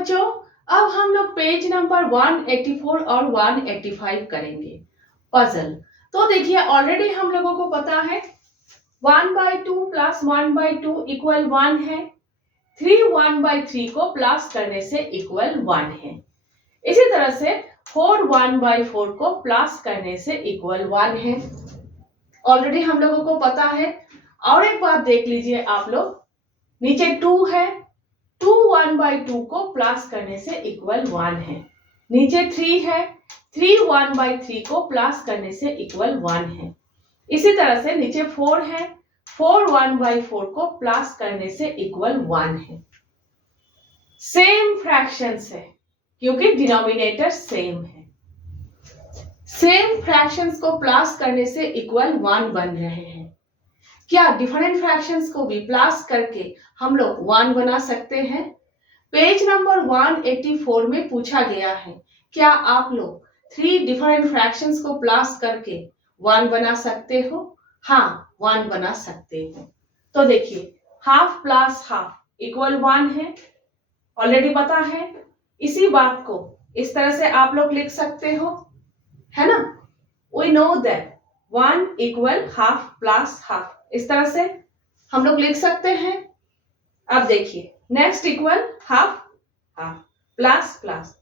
बच्चों, अब हम लोग पेज नंबर 184 और 185 करेंगे पजल। तो देखिए ऑलरेडी हम लोगों को पता है 1/2 प्लस 1/2 इक्वल 1 है। 3 1/3 को प्लस करने से इक्वल 1 है। इसी तरह से 4 1/4 को प्लस करने से इक्वल 1 है। ऑलरेडी हम लोगों को पता है। और एक बात देख लीजिए आप लोग, नीचे 2 है, 2 1/2 को प्लस करने से इक्वल 1 है। नीचे 3 है, 3 1/3 को प्लस करने से इक्वल 1 है। इसी तरह से नीचे 4 है, 4 1/4 को प्लस करने से इक्वल 1 है। सेम फ्रैक्शंस है क्योंकि डिनोमिनेटर सेम है। सेम फ्रैक्शंस को प्लस करने से इक्वल 1 बन रहे हैं। क्या डिफरेंट फ्रैक्शंस को भी प्लस करके हम लोग 1 बना सकते हैं? पेज नंबर 184 में पूछा गया है, क्या आप लोग 3 डिफरेंट फ्रैक्शंस को प्लस करके 1 बना सकते हो? हाँ, 1 बना सकते हो। तो देखिए हाफ प्लस हाफ इक्वल 1 है, ऑलरेडी पता है। इसी बात को इस तरह से आप लोग लिख सकते हो, है ना? We know that 1 equal half plus half, इस तरह से हम लोग लिख सकते हैं। अब देखिए next equal half half plus plus.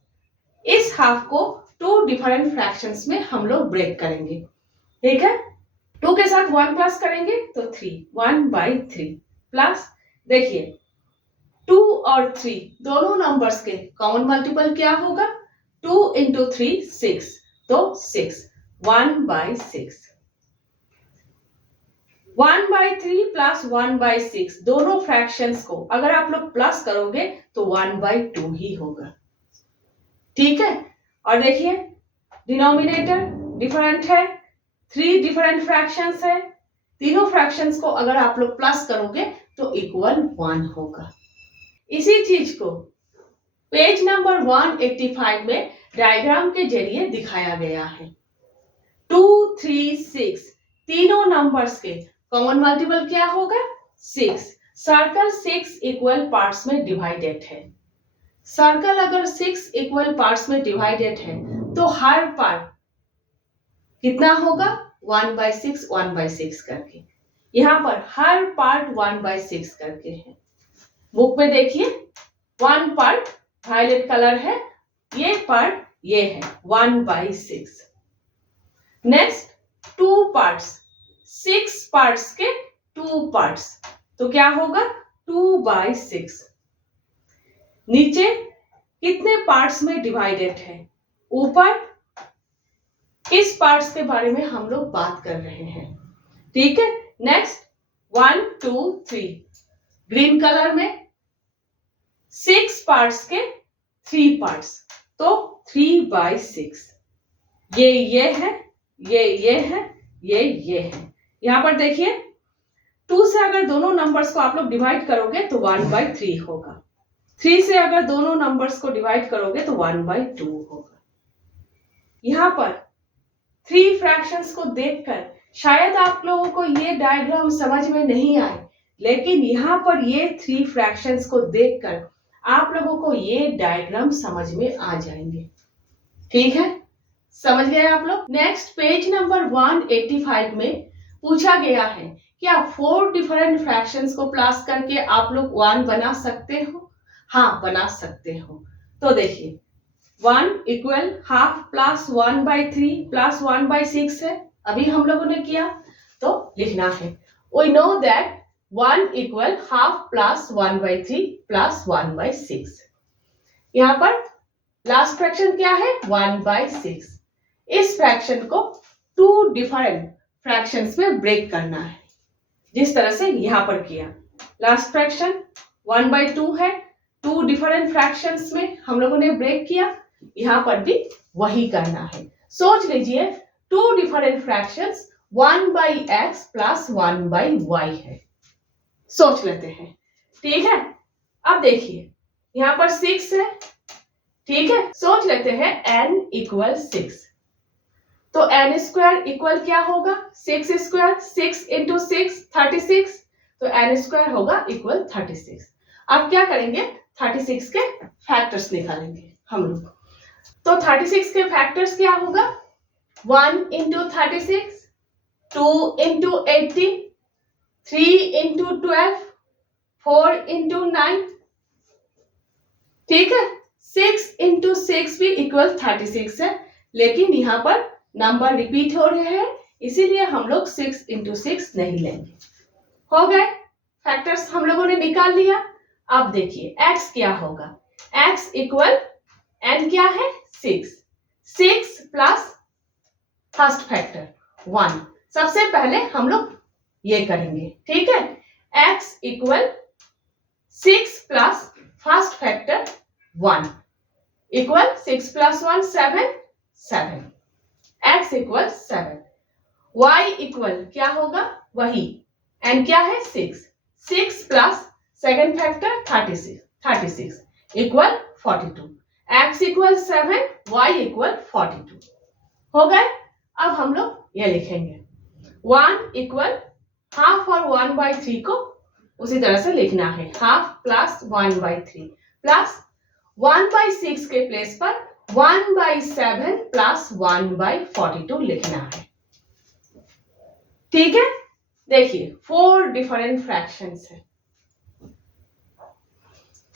इस हाफ को 2 डिफरेंट फ्रैक्शंस में हम लोग ब्रेक करेंगे, ठीक है? 2 के साथ 1 प्लस करेंगे तो 3, 1/3 प्लस। देखिए 2 और 3 दोनों नंबर्स के कॉमन मल्टीपल क्या होगा? 2 × 3 6, तो 6, 1/6। 1/3 प्लस 1/6 दोनों फ्रैक्शंस को अगर आप लोग प्लस करोगे तो 1/2 ही होगा, ठीक है? और देखिए डिनोमिनेटर डिफरेंट है, 3 डिफरेंट फ्रैक्शंस है। तीनों फ्रैक्शंस को अगर आप लोग प्लस करोगे तो इक्वल 1 होगा। इसी चीज को पेज नंबर 185 में डायग्राम के जरिए दिखाया गया है। 2 3 6 तीनों नंबर्स के कॉमन मल्टीपल क्या होगा? 6। सर्कल 6 इक्वल पार्ट्स में डिवाइडेड है। सर्कल अगर 6 इक्वल पार्ट्स में डिवाइडेड है तो हर पार्ट कितना होगा? 1/6 1/6 करके। यहां पर हर पार्ट 1/6 करके है। बुक में देखिए 1 पार्ट वायलेट कलर है, ये पार्ट ये है 1/6। नेक्स्ट 2 पार्ट्स, 6 पार्ट्स के 2 पार्ट्स, तो क्या होगा? 2/6। नीचे कितने पार्ट्स में डिवाइडेड है? ऊपर किस पार्ट्स के बारे में हम लोग बात कर रहे हैं, ठीक है? नेक्स्ट 1 2 3 ग्रीन कलर में 6 पार्ट्स के 3 पार्ट्स, तो 3/6। ये है, ये है, ये है। यहां पर देखिए 2 से अगर दोनों नंबर्स को आप लोग डिवाइड करोगे तो 1/3 होगा। 3 से अगर दोनों नंबर्स को डिवाइड करोगे तो 1/2 होगा। यहां पर 3 फ्रैक्शंस को देखकर शायद आप लोगों को ये डायग्राम समझ में नहीं आए, लेकिन यहां पर ये 3 फ्रैक्शंस को देखकर आप लोगों को ये डायग्राम समझ में आ जाएंगे, ठीक है? समझ गए आप लोग? नेक्स्ट पेज नंबर 185 में पूछा गया है, क्या 4 डिफरेंट फ्रैक्शंस को प्लस करके आप लोग 1 बना सकते हो? हाँ, बना सकते हो। तो देखिए 1 इक्वल हाफ प्लस 1/3 प्लस 1/6 है, अभी हम लोगों ने किया, तो लिखना है we know that 1 equal half plus 1/3 plus 1/6। यहां पर लास्ट फ्रैक्शन क्या है? 1/6। इस फ्रैक्शन को 2 डिफरेंट फ्रैक्शंस में ब्रेक करना है, जिस तरह से यहां पर किया। लास्ट फ्रैक्शन 1/2 है, 2 डिफरेंट फ्रैक्शंस में हम लोगों ने ब्रेक किया, यहां पर भी वही करना है। सोच लीजिए 2 different fractions 1/x plus 1/y है। सोच लेते हैं, ठीक है? अब देखिए यहां पर 6 है, ठीक है? सोच लेते हैं n इक्वल 6, तो n² इक्वल क्या होगा? 6², 6 × 6 36, तो n² होगा इक्वल 36। अब क्या करेंगे? 36 के फैक्टर्स निकालेंगे हम लोग। तो 36 के फैक्टर्स क्या होगा? 1 इंटू 36, 2 इंटू 18, 3 इंटू 12, 4 इंटू 9, ठीक है। 6 इंटू 6 भी इक्वल 36 है, लेकिन यहाँ पर नंबर रिपीट हो रहे हैं, इसीलिए हम लोग 6 इंटू 6 नहीं लेंगे। हो गए फैक्टर्स, हम लोगों ने निकाल लिया। अब देखिए x क्या होगा? x इक्वल n क्या है? 6। 6 प्लस फर्स्ट फैक्टर 1। सबसे पहले हम लोग ये करेंगे, ठीक है। x equal 6 plus first factor 1 equal 6 plus 1 7, 7। x equal 7। y equal क्या होगा? वही n क्या है? 6। 6 plus second factor 36 equal 42। x equal 7, y equal 42। हो गए। अब हम लोग ये लिखेंगे 1 इक्वल हाफ और 1/3 को उसी तरह से लिखना है। हाफ प्लस 1/3 प्लस 1/6 के प्लेस पर 1/7 प्लस 1/42 लिखना है, ठीक है। देखिए 4 डिफरेंट फ्रैक्शंस है।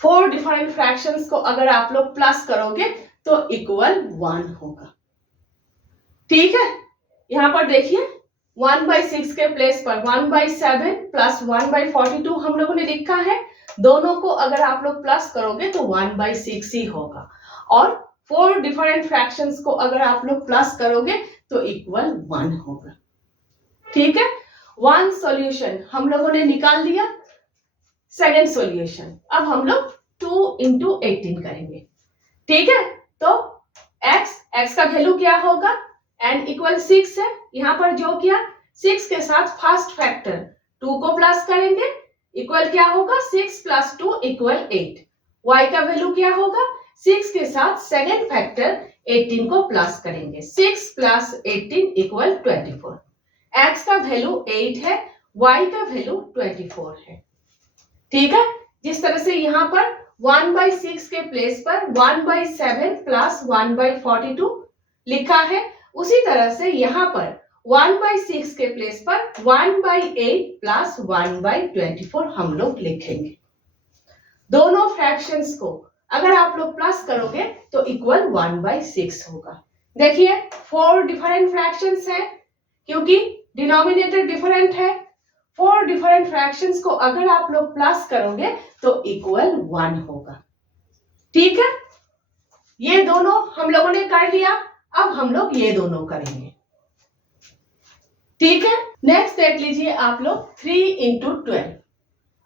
4 डिफरेंट फ्रैक्शंस को अगर आप लोग प्लस करोगे तो इक्वल 1 होगा, ठीक है। यहां पर देखिए 1/6 के प्लेस पर 1/7 प्लस 1/42 हम लोगों ने लिखा है। दोनों को अगर आप लोग प्लस करोगे तो 1/6 ही होगा, और 4 डिफरेंट फ्रैक्शंस को अगर आप लोग प्लस करोगे तो इक्वल 1 होगा, ठीक है। 1 सॉल्यूशन हम लोगों ने निकाल लिया। सेकेंड सॉल्यूशन अब हम लोग 2 इंटू 18 करेंगे, ठीक है। तो x का वैल्यू क्या होगा? n इक्वल 6 है। यहां पर जो किया 6 के साथ फर्स्ट फैक्टर 2 को प्लस करेंगे, इक्वल क्या होगा? 6 प्लस 2 इक्वल 8। y का वैल्यू क्या होगा? 6 के साथ सेकेंड फैक्टर 18 को प्लस करेंगे, 6 प्लस 18 इक्वल 24। x का वैल्यू 8 है, y का वैल्यू 24 है, ठीक है। जिस तरह से यहाँ पर 1/6 के प्लेस पर 1/7 प्लस 1/42 लिखा है, उसी तरह से यहाँ पर 1/6 के प्लेस पर 1/8 प्लस 1/24 हम लोग लिखेंगे। दोनों फ्रैक्शंस को अगर आप लोग प्लस करोगे तो इक्वल 1/6 होगा। देखिए 4 डिफरेंट फ्रैक्शंस है, क्योंकि डिनोमिनेटर डिफरेंट है। 4 डिफरेंट फ्रैक्शंस को अगर आप लोग प्लस करोगे तो इक्वल 1 होगा, ठीक है। ये दोनों हम लोगों ने कर लिया। अब हम लोग ये दोनों करेंगे, ठीक है। नेक्स्ट देख लीजिए आप लोग 3 इंटू 12।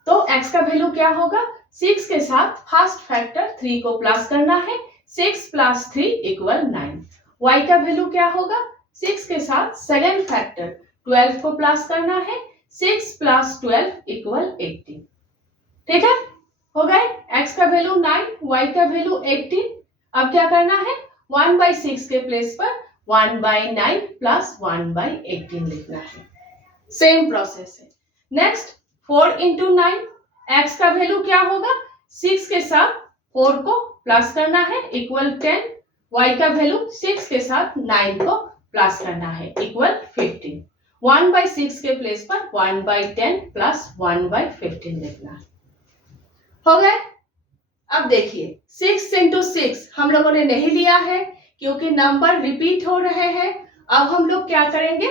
तो x का वैल्यू क्या होगा? 6 के साथ फर्स्ट फैक्टर 3 को प्लस करना है, 6 प्लस 3 इक्वल 9। y का वैल्यू क्या होगा? 6 के साथ सेकेंड फैक्टर 12 को प्लस करना है, 6 प्लस 12 इक्वल 18, ठीक है। हो गए। x का वैल्यू 9, y का वैल्यू 18। अब क्या करना है? 1/6 के प्लेस पर 1/9 प्लस 1/18 लिखना है। सेम प्रोसेस है। Next 4 into 9। x का वैल्यू क्या होगा? 6 के साथ 4 को प्लस करना है, इक्वल 10। y का वैल्यू 6 के साथ 9 को प्लस करना है, इक्वल 15। 1/6 के प्लेस पर 1/10 प्लस 1/15 लिखना है। हो गए। अब देखिए 6 इंटू 6 हम लोगों ने नहीं लिया है, क्योंकि नंबर रिपीट हो रहे हैं। अब हम लोग क्या करेंगे?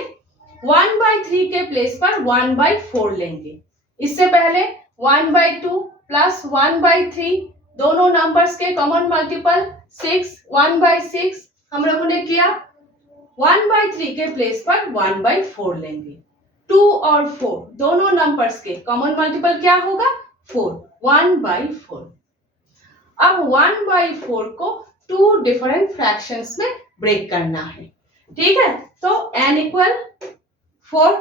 1/3 के प्लेस पर 1/4 लेंगे। इससे पहले 1/2 प्लस 1/3 दोनों नंबर्स के कॉमन मल्टीपल 6, 1/6 हम लोगों ने किया। 1/3 के प्लेस पर 1/4 लेंगे। 2 और 4 दोनों नंबर्स के कॉमन मल्टीपल क्या होगा? 4, 1/4। अब 1/4 को 2 डिफरेंट फ्रैक्शंस में ब्रेक करना है, ठीक है। तो n equal 4,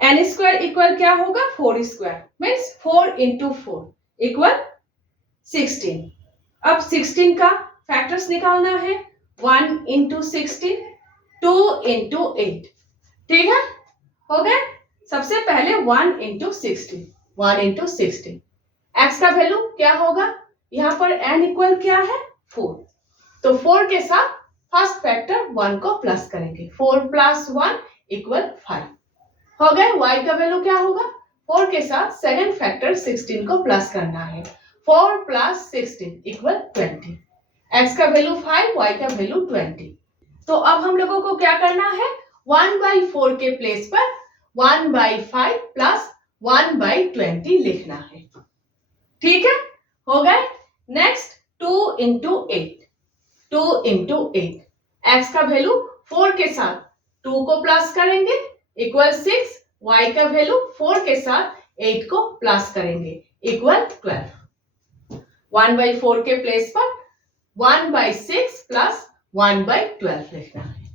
n square equal क्या होगा? 4 स्क्वायर मीन्स 4 इंटू 4 इक्वल 16। अब 16 का फैक्टर्स निकालना है। 1 इंटू 16, 2 इंटू 8, ठीक है। हो गए। सबसे पहले 1 इंटू 16, 1 इंटू 16। x का वैल्यू क्या होगा, यहाँ पर n इक्वल क्या है 4, तो 4 के साथ फर्स्ट फैक्टर 1 को प्लस करेंगे, 4 + 1 = 5 हो गए। y का वैल्यू क्या होगा, 4 के साथ सेकंड फैक्टर 16 को प्लस करना है, 4 + 16 = 20। x का वैल्यू 5, y का वैल्यू 20। तो अब हम लोगों को क्या करना है, 1/4 के प्लेस पर 1/5 + 1/20 लिखना है। ठीक है, हो गए। नेक्स्ट 2 × 8, 2 × 8, x का वैल्यू 4 के साथ 2 को प्लस करेंगे = 6, y का वैल्यू 4 के साथ 8 को प्लस करेंगे = 12। 1/4 के प्लेस पर 1/6 + 1/12 लिखना है।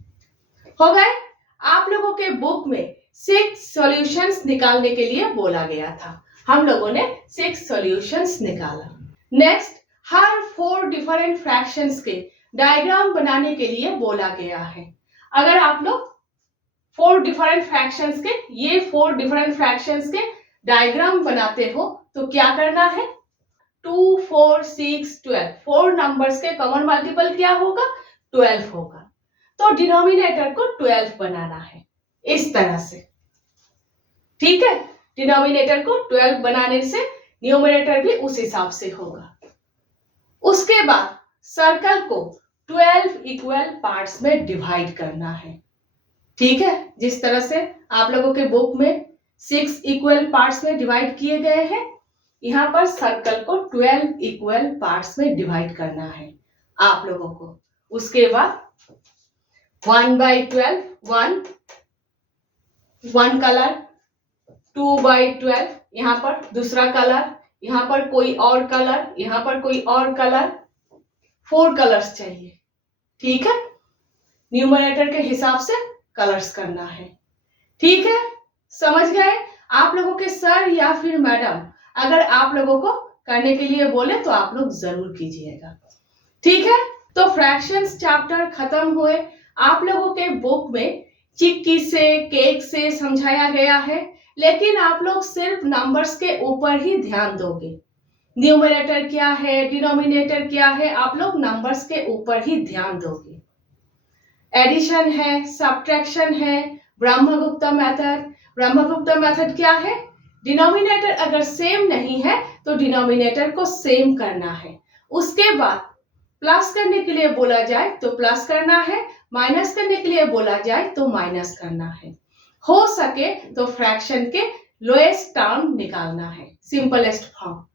हो गए। आप लोगों के बुक में 6 सॉल्यूशंस निकालने के लिए बोला गया था, हम लोगों ने 6 सॉल्यूशंस निकाला। नेक्स्ट, हर 4 डिफरेंट फ्रैक्शंस के डायग्राम बनाने के लिए बोला गया है। अगर आप लोग 4 डिफरेंट फ्रैक्शंस के, ये 4 डिफरेंट फ्रैक्शंस के डायग्राम बनाते हो तो क्या करना है, 2, 4, 6, 12, 4 नंबर्स के कॉमन मल्टीपल क्या होगा, 12 होगा। तो डिनोमिनेटर को 12 बनाना है इस तरह से। ठीक है, डिनोमिनेटर को 12 बनाने से न्यूमरेटर भी उस हिसाब से होगा। उसके बाद सर्कल को 12 इक्वल पार्ट्स में डिवाइड करना है। ठीक है, जिस तरह से आप लोगों के बुक में 6 इक्वल पार्ट्स में डिवाइड किए गए हैं, यहाँ पर सर्कल को 12 इक्वल पार्ट्स में डिवाइड करना है आप लोगों को। उसके बाद 1/12, 1 कलर, 2/12, यहाँ पर दूसरा कलर, यहाँ पर कोई और कलर, यहाँ पर कोई और कलर, 4 कलर्स चाहिए। ठीक है, न्यूमरेटर के हिसाब से कलर्स करना है। ठीक है, समझ गए। आप लोगों के सर या फिर मैडम अगर आप लोगों को करने के लिए बोले तो आप लोग जरूर कीजिएगा। ठीक है, तो फ्रैक्शंस चैप्टर खत्म हुए। आप लोगों के बुक में चिक्की से, केक से समझाया गया है, लेकिन आप लोग सिर्फ नंबर्स के ऊपर ही ध्यान दोगे। न्यूमरेटर क्या है, डिनोमिनेटर क्या है, आप लोग नंबर्स के ऊपर ही ध्यान दोगे। एडिशन है, सब्ट्रैक्शन है, ब्रह्मगुप्त मेथड। ब्रह्मगुप्त मेथड क्या है, डिनोमिनेटर अगर सेम नहीं है तो डिनोमिनेटर को सेम करना है। उसके बाद प्लस करने के लिए बोला जाए तो प्लस करना है, माइनस करने के लिए बोला जाए तो माइनस करना है। हो सके तो फ्रैक्शन के लोएस्ट टर्म निकालना है, सिंपलेस्ट फॉर्म।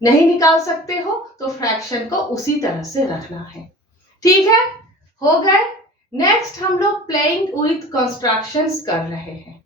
नहीं निकाल सकते हो तो फ्रैक्शन को उसी तरह से रखना है। ठीक है, हो गए। नेक्स्ट हम लोग प्लेइंग विथ कंस्ट्रक्शंस कर रहे हैं।